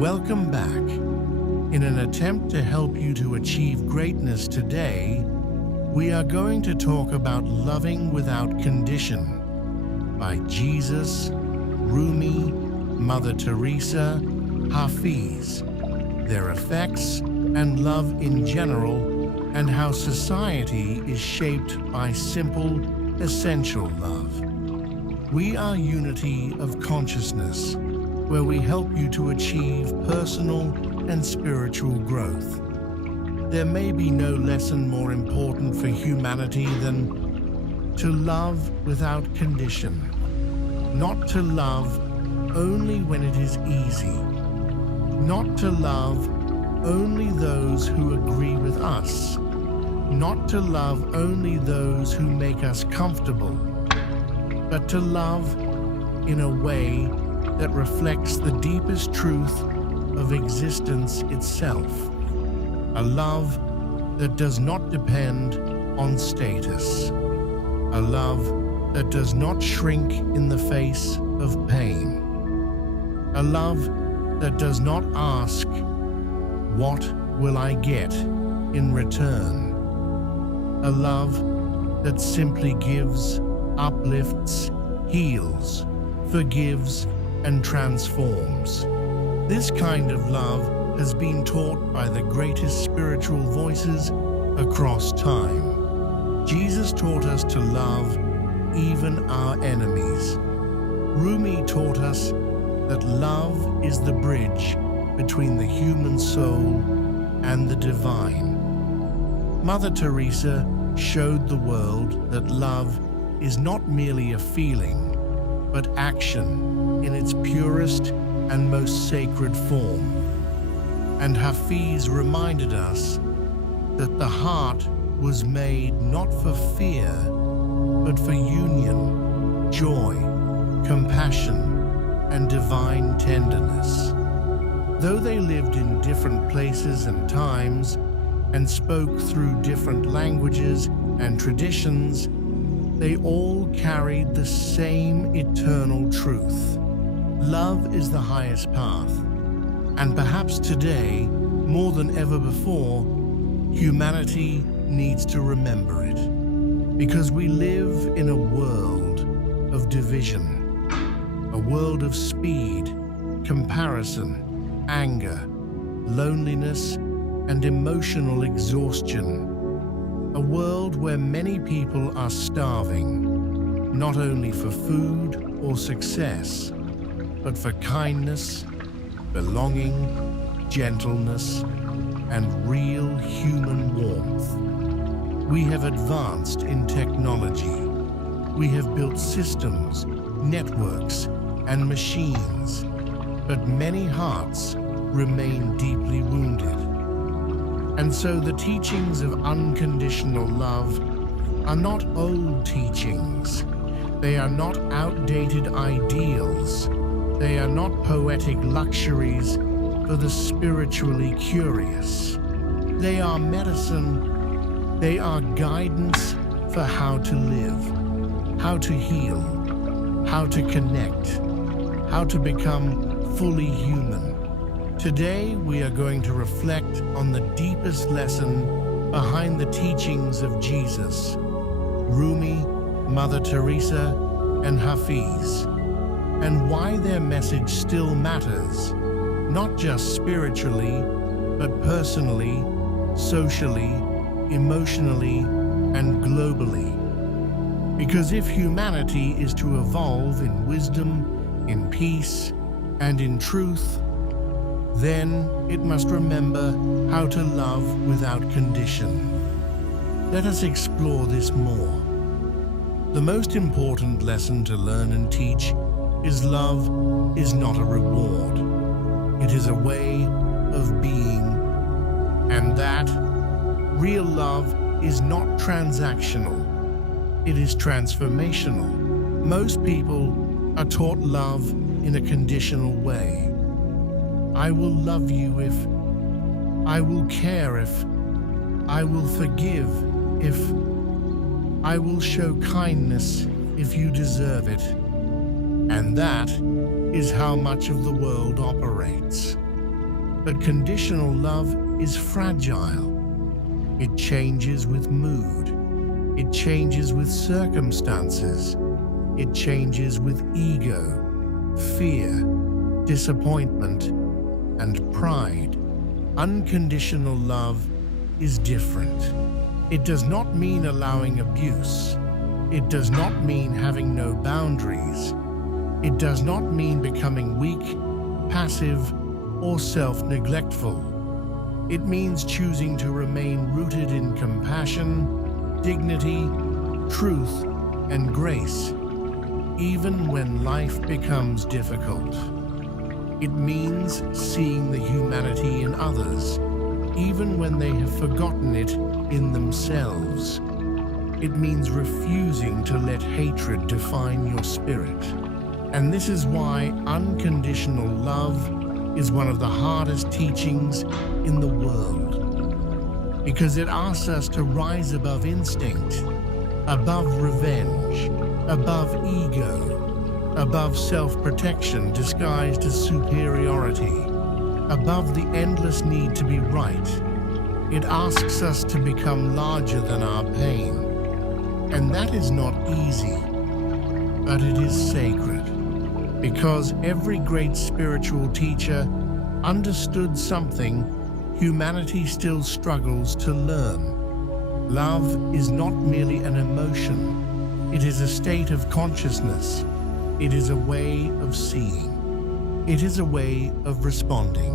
Welcome back. In an attempt to help you to achieve greatness today, we are going to talk about loving without condition by Jesus, Rumi, Mother Teresa, Hafiz, their effects and love in general, and how society is shaped by simple, essential love. We are unity of consciousness, where we help you to achieve personal and spiritual growth. There may be no lesson more important for humanity than to love without condition. Not to love only when it is easy. Not to love only those who agree with us. Not to love only those who make us comfortable, but to love in a way that reflects the deepest truth of existence itself. A love that does not depend on status. A love that does not shrink in the face of pain. A love that does not ask, "What will I get in return?" A love that simply gives, uplifts, heals, forgives, and transforms. This kind of love has been taught by the greatest spiritual voices across time. Jesus taught us to love even our enemies. Rumi taught us that love is the bridge between the human soul and the divine. Mother Teresa showed the world that love is not merely a feeling, but action in its purest and most sacred form. And Hafiz reminded us that the heart was made not for fear, but for union, joy, compassion, and divine tenderness. Though they lived in different places and times, and spoke through different languages and traditions, they all carried the same eternal truth. Love is the highest path, and perhaps today, more than ever before, humanity needs to remember it. Because we live in a world of division, a world of speed, comparison, anger, loneliness, and emotional exhaustion. A world where many people are starving, not only for food or success, but for kindness, belonging, gentleness, and real human warmth. We have advanced in technology. We have built systems, networks, and machines, but many hearts remain deeply wounded. And so the teachings of unconditional love are not old teachings. They are not outdated ideals. They are not poetic luxuries for the spiritually curious. They are medicine. They are guidance for how to live, how to heal, how to connect, how to become fully human. Today, we are going to reflect on the deepest lesson behind the teachings of Jesus, Rumi, Mother Teresa, and Hafiz, and why their message still matters, not just spiritually, but personally, socially, emotionally, and globally. Because if humanity is to evolve in wisdom, in peace, and in truth, then it must remember how to love without condition. Let us explore this more. The most important lesson to learn and teach is love is not a reward. It is a way of being, and that real love is not transactional. It is transformational. Most people are taught love in a conditional way. I will love you if, I will care if, I will forgive if, I will show kindness if you deserve it. And that is how much of the world operates. But conditional love is fragile. It changes with mood. It changes with circumstances. It changes with ego, fear, disappointment, and pride. Unconditional love is different. It does not mean allowing abuse. It does not mean having no boundaries. It does not mean becoming weak, passive, or self-neglectful. It means choosing to remain rooted in compassion, dignity, truth, and grace, even when life becomes difficult. It means seeing the humanity in others, even when they have forgotten it in themselves. It means refusing to let hatred define your spirit. And this is why unconditional love is one of the hardest teachings in the world. Because it asks us to rise above instinct, above revenge, above ego, above self-protection disguised as superiority, above the endless need to be right. It asks us to become larger than our pain. And that is not easy, but it is sacred. Because every great spiritual teacher understood something humanity still struggles to learn. Love is not merely an emotion. It is a state of consciousness. It is a way of seeing. It is a way of responding.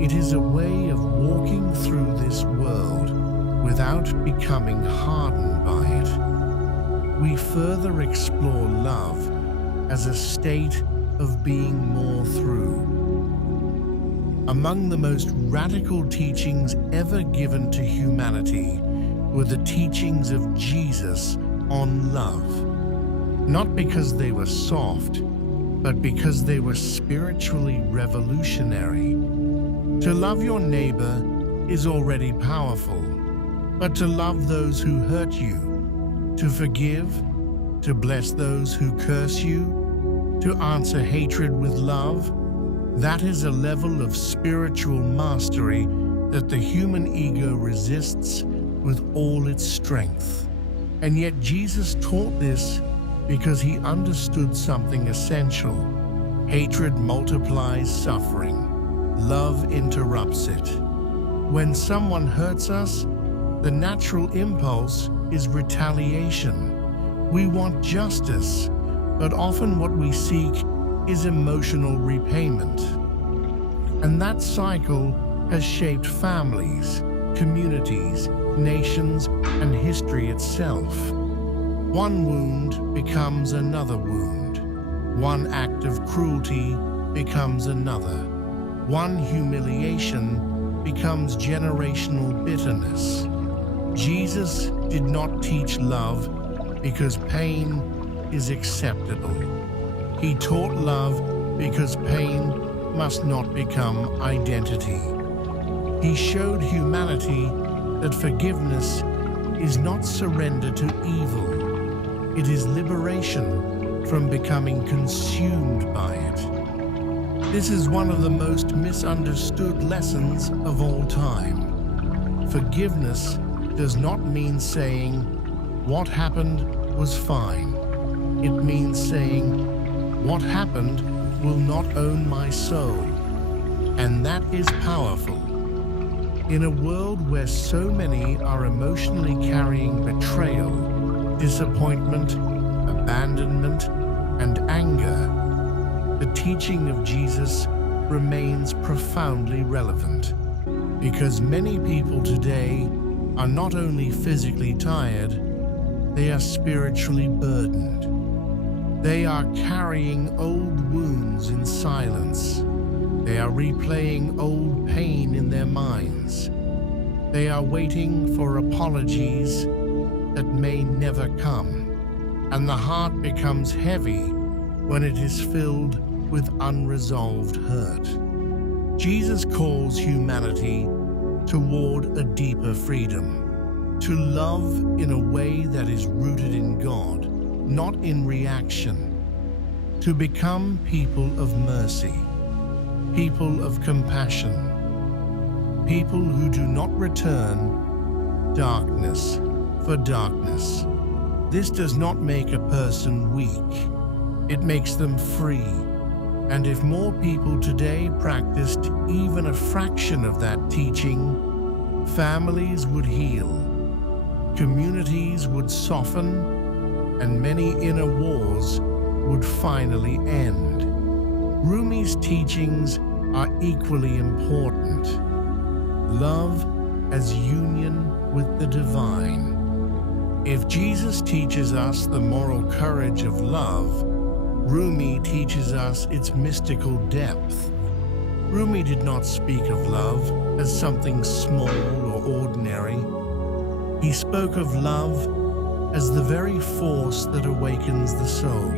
It is a way of walking through this world without becoming hardened by it. We further explore love as a state of being more through. Among the most radical teachings ever given to humanity were the teachings of Jesus on love. Not because they were soft, but because they were spiritually revolutionary. To love your neighbor is already powerful, but to love those who hurt you, to forgive, to bless those who curse you, to answer hatred with love, that is a level of spiritual mastery that the human ego resists with all its strength. And yet Jesus taught this because he understood something essential. Hatred multiplies suffering. Love interrupts it. When someone hurts us, the natural impulse is retaliation. We want justice, but often what we seek is emotional repayment. And that cycle has shaped families, communities, nations, and history itself. One wound becomes another wound. One act of cruelty becomes another. One humiliation becomes generational bitterness. Jesus did not teach love because pain is acceptable. He taught love because pain must not become identity. He showed humanity that forgiveness is not surrender to evil. It is liberation from becoming consumed by it. This is one of the most misunderstood lessons of all time. Forgiveness does not mean saying, "What happened was fine." It means saying, "What happened will not own my soul." And that is powerful. In a world where so many are emotionally carrying betrayal, disappointment, abandonment, and anger, the teaching of Jesus remains profoundly relevant. Because many people today are not only physically tired, they are spiritually burdened. They are carrying old wounds in silence. They are replaying old pain in their minds. They are waiting for apologies that may never come. And the heart becomes heavy when it is filled with unresolved hurt. Jesus calls humanity toward a deeper freedom, to love in a way that is rooted in God, not in reaction, to become people of mercy, people of compassion, people who do not return darkness for darkness. This does not make a person weak. It makes them free. And if more people today practiced even a fraction of that teaching, families would heal, communities would soften, and many inner wars would finally end. Rumi's teachings are equally important. Love as union with the divine. If Jesus teaches us the moral courage of love, Rumi teaches us its mystical depth. Rumi did not speak of love as something small or ordinary. He spoke of love as the very force that awakens the soul.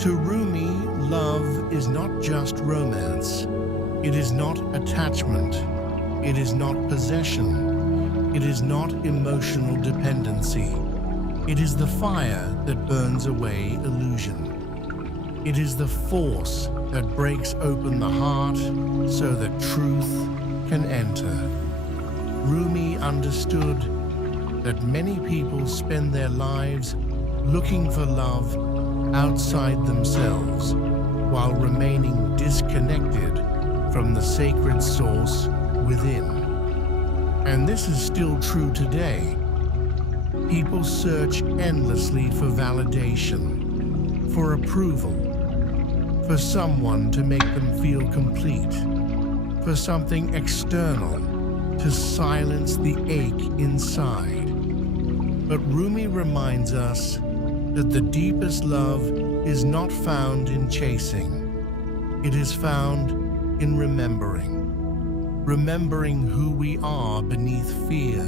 To Rumi, love is not just romance. It is not attachment. It is not possession. It is not emotional dependency. It is the fire that burns away illusion. It is the force that breaks open the heart so that truth can enter. Rumi understood that many people spend their lives looking for love outside themselves while remaining disconnected from the sacred source within. And this is still true today. People search endlessly for validation, for approval, for someone to make them feel complete, for something external to silence the ache inside. But Rumi reminds us that the deepest love is not found in chasing. It is found in remembering. Remembering who we are beneath fear,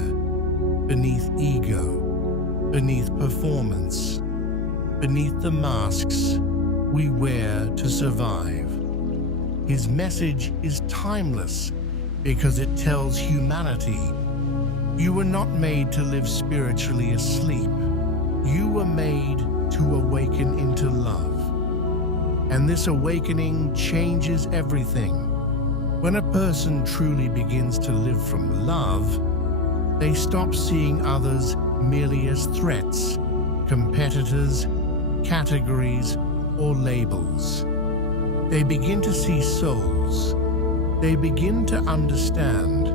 beneath ego, beneath performance, beneath the masks we wear to survive. His message is timeless because it tells humanity, you were not made to live spiritually asleep. You were made to awaken into love. And this awakening changes everything. When a person truly begins to live from love, they stop seeing others merely as threats, competitors, categories, or labels. They begin to see souls. They begin to understand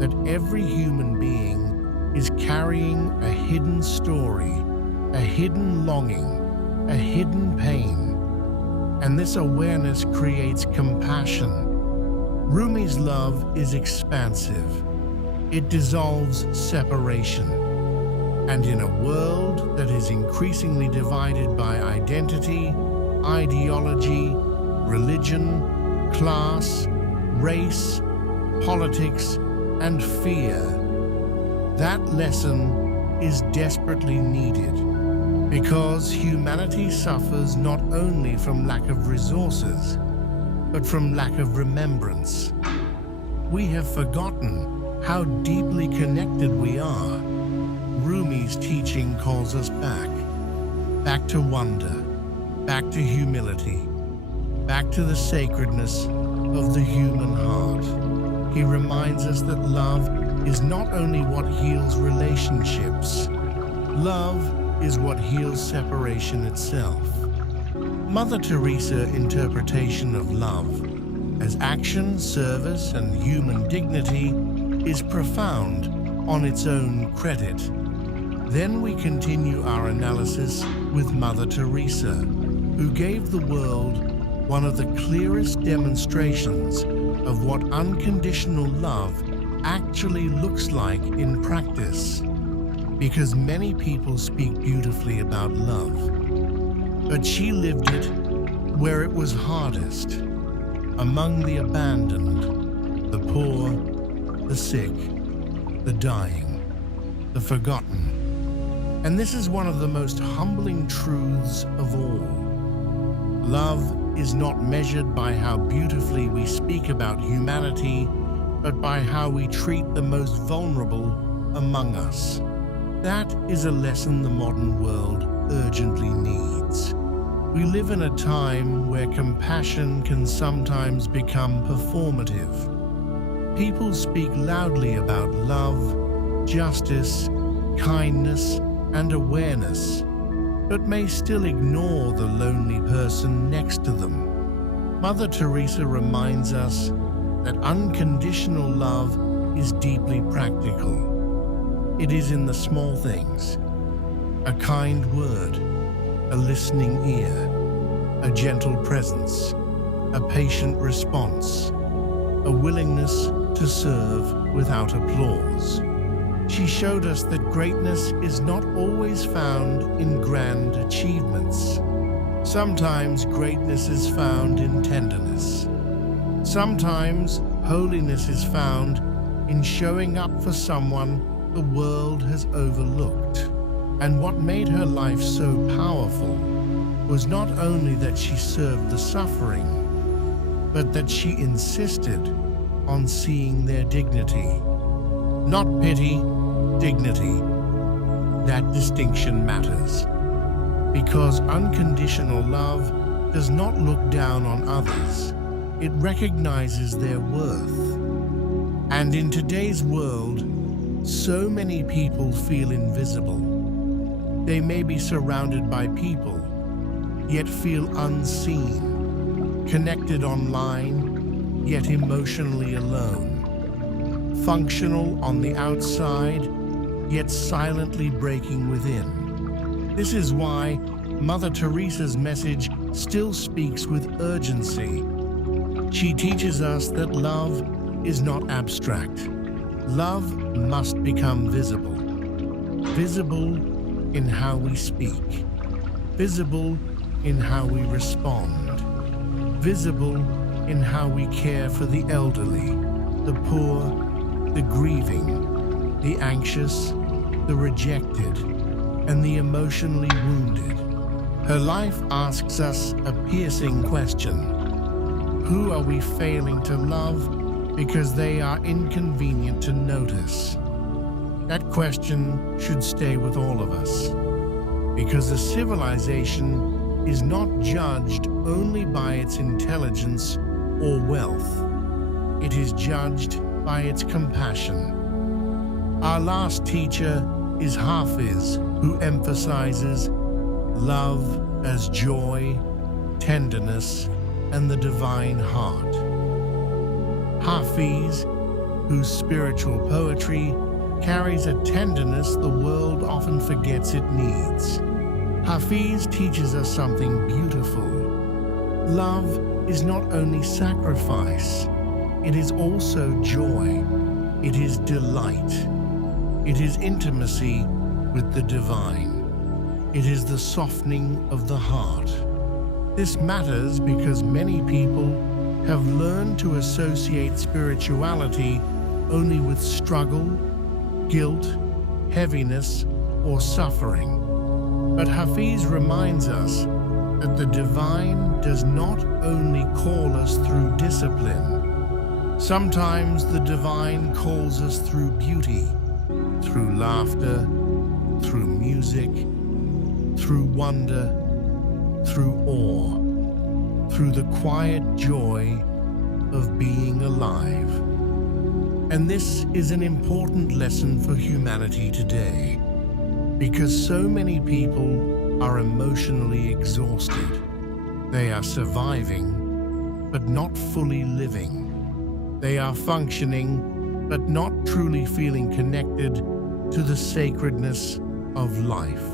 that every human being is carrying a hidden story, a hidden longing, a hidden pain. And this awareness creates compassion. Rumi's love is expansive. It dissolves separation. And in a world that is increasingly divided by identity, ideology, religion, class, race, politics, and fear, that lesson is desperately needed because humanity suffers not only from lack of resources, but from lack of remembrance. We have forgotten how deeply connected we are. Rumi's teaching calls us back to wonder, back to humility, back to the sacredness of the human heart. He reminds us that love is not only what heals relationships, love is what heals separation itself. Mother Teresa interpretation of love as action, service, and human dignity is profound on its own credit. Then we continue our analysis with Mother Teresa, who gave the world one of the clearest demonstrations of what unconditional love actually looks like in practice. Because many people speak beautifully about love, but she lived it where it was hardest, among the abandoned, the poor, the sick, the dying, the forgotten. And this is one of the most humbling truths of all. Love is not measured by how beautifully we speak about humanity, but by how we treat the most vulnerable among us. That is a lesson the modern world urgently needs. We live in a time where compassion can sometimes become performative. People speak loudly about love, justice, kindness, and awareness, but may still ignore the lonely person next to them. Mother Teresa reminds us that unconditional love is deeply practical. It is in the small things: a kind word, a listening ear, a gentle presence, a patient response, a willingness to serve without applause. She showed us that greatness is not always found in grand achievements. Sometimes greatness is found in tenderness. Sometimes holiness is found in showing up for someone the world has overlooked. And what made her life so powerful was not only that she served the suffering, but that she insisted on seeing their dignity. Not pity, dignity. That distinction matters. Because unconditional love does not look down on others. It recognizes their worth. And in today's world, so many people feel invisible. They may be surrounded by people, yet feel unseen, connected online, yet emotionally alone, functional on the outside, yet silently breaking within. This is why Mother Teresa's message still speaks with urgency. She teaches us that love is not abstract. Love must become visible. Visible in how we speak. Visible in how we respond. Visible in how we care for the elderly, the poor, the grieving, the anxious, the rejected, and the emotionally wounded. Her life asks us a piercing question. Who are we failing to love because they are inconvenient to notice? That question should stay with all of us. Because a civilization is not judged only by its intelligence or wealth. It is judged by its compassion. Our last teacher is Hafiz, who emphasizes love as joy, tenderness, and the divine heart. Hafiz, whose spiritual poetry carries a tenderness the world often forgets it needs. Hafiz teaches us something beautiful. Love is not only sacrifice, it is also joy. It is delight. It is intimacy with the divine. It is the softening of the heart. This matters because many people have learned to associate spirituality only with struggle, guilt, heaviness, or suffering. But Hafiz reminds us that the divine does not only call us through discipline. Sometimes the divine calls us through beauty, through laughter, through music, through wonder, through awe, through the quiet joy of being alive. And this is an important lesson for humanity today, because so many people are emotionally exhausted. They are surviving, but not fully living. They are functioning, but not truly feeling connected to the sacredness of life.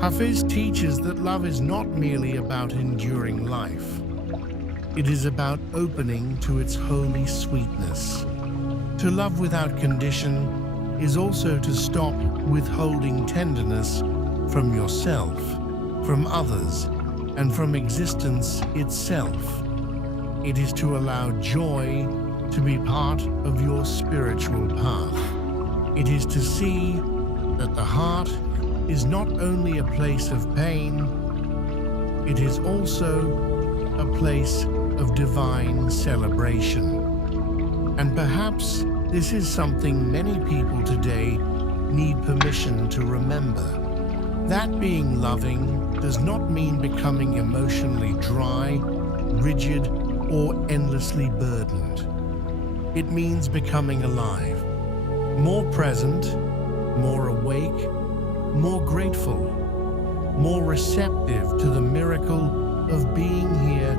Hafiz teaches that love is not merely about enduring life. It is about opening to its holy sweetness. To love without condition is also to stop withholding tenderness from yourself, from others, and from existence itself. It is to allow joy to be part of your spiritual path. It is to see that the heart is not only a place of pain, it is also a place of divine celebration. And perhaps this is something many people today need permission to remember. That being loving does not mean becoming emotionally dry, rigid, or endlessly burdened. It means becoming alive, more present, more awake, more grateful, more receptive to the miracle of being here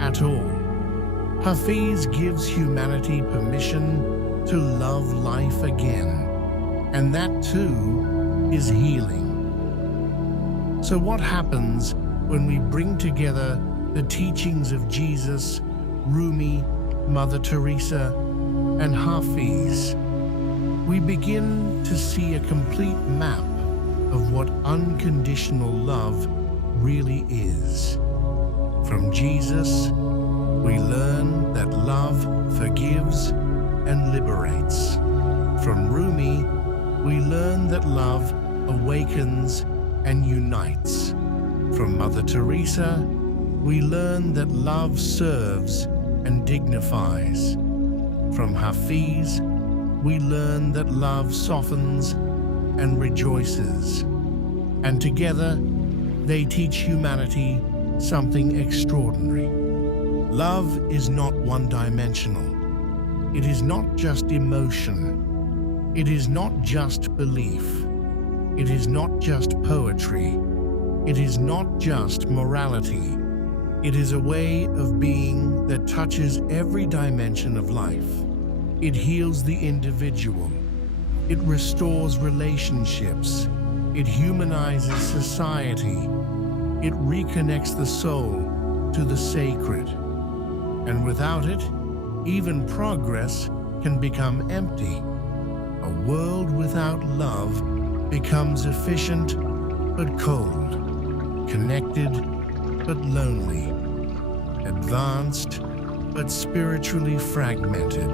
at all. Hafiz gives humanity permission to love life again, and that too is healing. So what happens when we bring together the teachings of Jesus, Rumi, Mother Teresa, and Hafiz? We begin to see a complete map of what unconditional love really is. From Jesus, we learn that love forgives and liberates. From Rumi, we learn that love awakens and unites. From Mother Teresa, we learn that love serves and dignifies. From Hafiz, we learn that love softens and rejoices. And together, they teach humanity something extraordinary. Love is not one-dimensional. It is not just emotion. It is not just belief. It is not just poetry. It is not just morality. It is a way of being that touches every dimension of life. It heals the individual. It restores relationships. It humanizes society. It reconnects the soul to the sacred. And without it, even progress can become empty. A world without love becomes efficient but cold, connected but lonely, advanced but spiritually fragmented.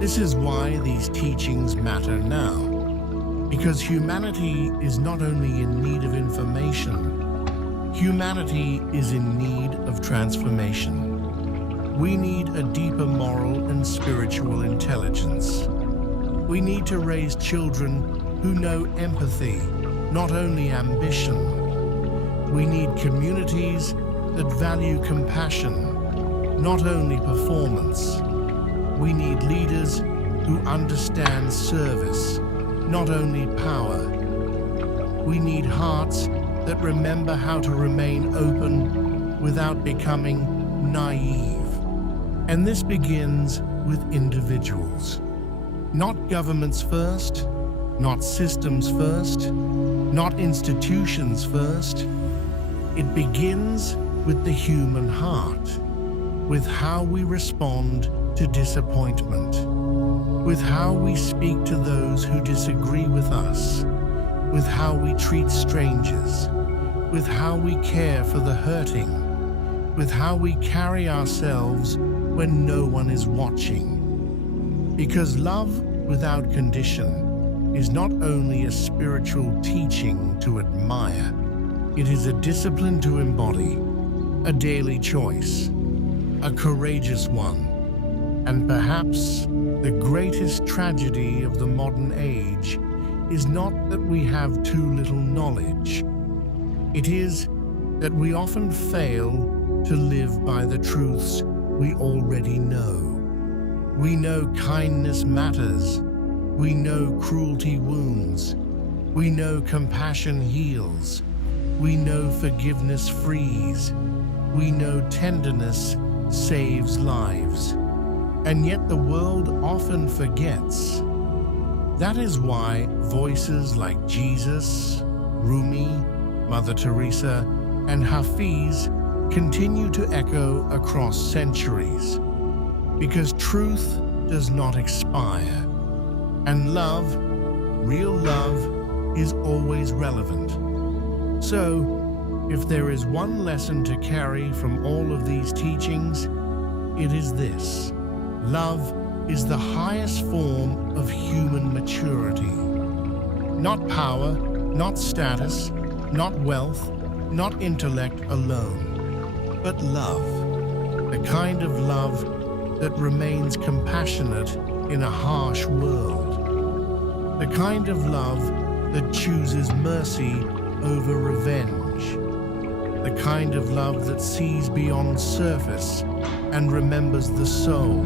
This is why these teachings matter now, because humanity is not only in need of information, humanity is in need of transformation. We need a deeper moral and spiritual intelligence. We need to raise children who know empathy, not only ambition. We need communities that value compassion, not only performance. We need leaders who understand service, not only power. We need hearts that remember how to remain open without becoming naive. And this begins with individuals. Not governments first, not systems first, not institutions first. It begins with the human heart, with how we respond to disappointment, with how we speak to those who disagree with us, with how we treat strangers, with how we care for the hurting, with how we carry ourselves when no one is watching. Because love without condition is not only a spiritual teaching to admire, it is a discipline to embody, a daily choice, a courageous one. And perhaps the greatest tragedy of the modern age is not that we have too little knowledge. It is that we often fail to live by the truths we already know. We know kindness matters. We know cruelty wounds. We know compassion heals. We know forgiveness frees. We know tenderness saves lives. And yet the world often forgets. That is why voices like Jesus, Rumi, Mother Teresa, and Hafiz continue to echo across centuries. Because truth does not expire. And love, real love, is always relevant. So, if there is one lesson to carry from all of these teachings, it is this: love is the highest form of human maturity. Not power, not status, not wealth, not intellect alone, but love. The kind of love that remains compassionate in a harsh world. The kind of love that chooses mercy over revenge, the kind of love that sees beyond surface and remembers the soul,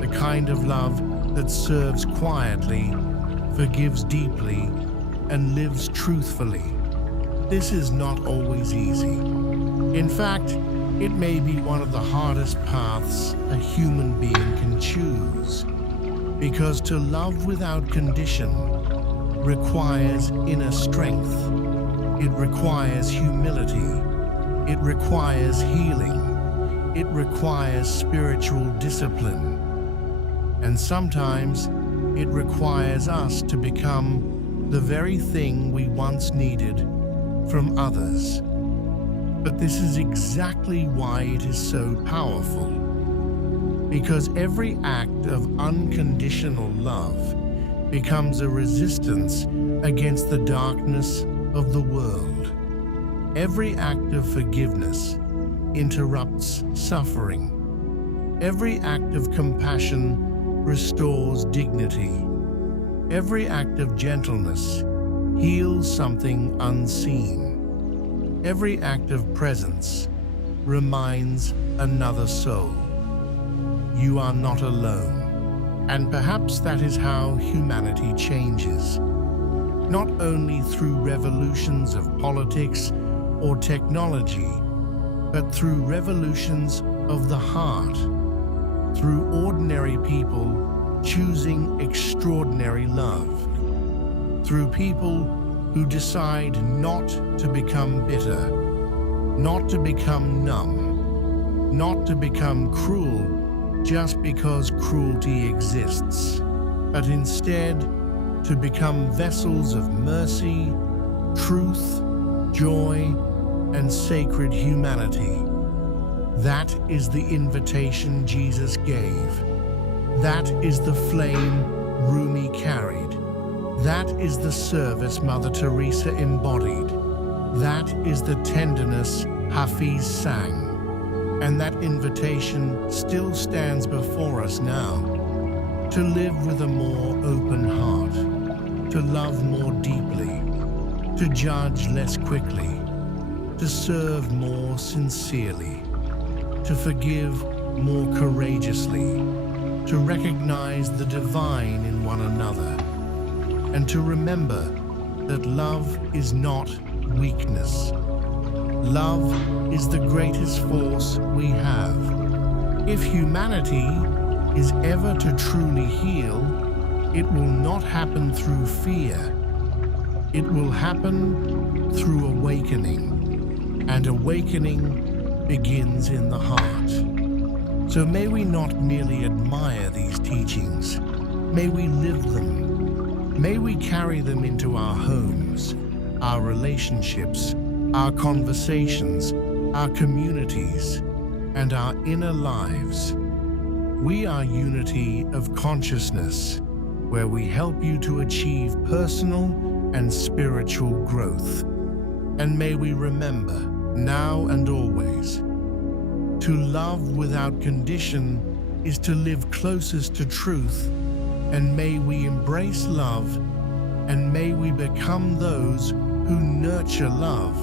the kind of love that serves quietly, forgives deeply, and lives truthfully. This is not always easy. In fact, it may be one of the hardest paths a human being can choose, because to love without condition requires inner strength. It requires humility. It requires healing. It requires spiritual discipline. And sometimes it requires us to become the very thing we once needed from others. But this is exactly why it is so powerful. Because every act of unconditional love becomes a resistance against the darkness of the world. Every act of forgiveness interrupts suffering. Every act of compassion restores dignity. Every act of gentleness heals something unseen. Every act of presence reminds another soul. You are not alone. And perhaps that is how humanity changes. Not only through revolutions of politics or technology, but through revolutions of the heart, through ordinary people choosing extraordinary love, through people who decide not to become bitter, not to become numb, not to become cruel just because cruelty exists, but instead to become vessels of mercy, truth, joy, and sacred humanity. That is the invitation Jesus gave. That is the flame Rumi carried. That is the service Mother Teresa embodied. That is the tenderness Hafiz sang. And that invitation still stands before us now. To live with a more open heart, to love more deeply, to judge less quickly, to serve more sincerely, to forgive more courageously, to recognize the divine in one another, and to remember that love is not weakness. Love is the greatest force we have. If humanity is ever to truly heal, it will not happen through fear. It will happen through awakening, and awakening begins in the heart. So may we not merely admire these teachings, may we live them. May we carry them into our homes, our relationships, our conversations, our communities, and our inner lives. We are unity of consciousness, where we help you to achieve personal and spiritual growth. And may we remember, now and always, to love without condition is to live closest to truth, and may we embrace love, and may we become those who nurture love